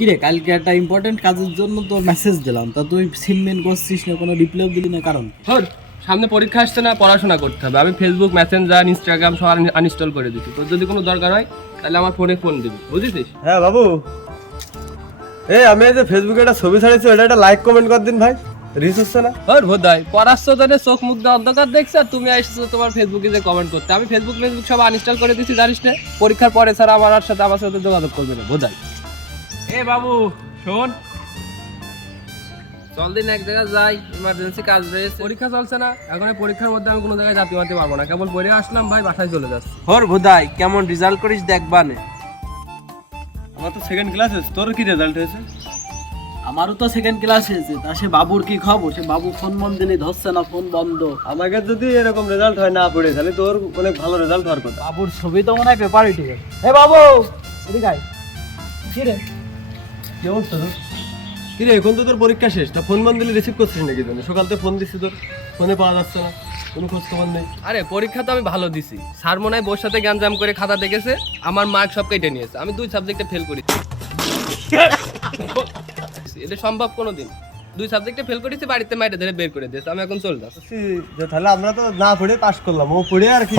কিরে কালকে একটা ইম্পর্টেন্ট কাজের জন্য তোর মেসেজ দিলাম। তা তুই সিনমেন করছিস না কোনো রিপ্লাই দিলি না কারণ? ধর সামনে পরীক্ষা আসছে না পড়াশোনা করতে হবে। আমি ফেসবুক মেসেঞ্জার ইনস্টাগ্রাম সব আনইনস্টল করে দিচ্ছি তোর যদি কোনো দরকার হয় তাহলে আমার ফোনে ফোন দিবি। বুঝেছিস? হ্যাঁ বাবু। এই আমি এই যে ফেসবুকে একটা ছবি ছাড়িয়েছি ওটা একটা লাইক কমেন্ট কর দিন ভাই। রিচ হচ্ছে না? চোখ মুখ দিয়ে অন্ধকার দেখছে আর তুমি আসছো তোমার ফেসবুকে যে কমেন্ট করতে। আমি ফেসবুক ফেসবুক সব আনইনস্টল করে দিচ্ছি জানিস না? পরীক্ষার পরে স্যার আমার আর সাথে আমার সাথে যোগাযোগ করবে না বোধাই এ বাবু শোন। চল দিন এক জায়গায় যাই ইমার্জেন্সি কাজ রয়েছে। পরীক্ষা চলছে না এখন এই পরীক্ষার মধ্যে আমি কোনো জায়গায় যাতে মারতে পারব না। কেবল পড়ে আসলাম ভাই বাসায় চলে যাচ্ছি। হর ভোদাই কেমন রেজাল্ট করিস দেখবানে আমার তো সেকেন্ড ক্লাস হয়েছে তোর কি রেজাল্ট হয়েছে? আমারও তো সেকেন্ড ক্লাস হয়েছে তা সে বাবুর কি খবর? সে বাবু ফোন মন দিলে ধরছে না ফোন বন্ধ? আমাকে যদি এরকম রেজাল্ট হয় না পড়ে তাহলে তোর অনেক ভালো রেজাল্ট হওয়ার কথা। বাবুর ছবি তো মনে হয় পেপারই ঠিক আছে হে বাবু এদিকে আয়। কি অবস্থা তোর? কি রে এখন তো তোর পরীক্ষা শেষ। তা ফোন বন্ধ দিলে রিসিভ করছিস নাকি জন্য সকাল থেকে ফোন দিচ্ছি তোর। ফোনে পাওয়া যাচ্ছে না। কোনো খোঁজ খবর নেই। আরে পরীক্ষা তো আমি ভালো দিছি। স্যার মনে হয় বোর সাথে জ্ঞানজাম করে খাতা দেখেছে আমার মার্ক সব কেটে নিয়েছে। আমি দুই সাবজেক্টে ফেল করেছি। এটা সম্ভব কোনো দিন দুই সাবজেক্টে ফেল করেছি বাড়িতে মাইরে ধরে বের করে দিয়েছে। আমি এখন চলে যাচ্ছি। তাহলে আমরা তো না পড়ে পাস করলাম। ও পড়ে আর কি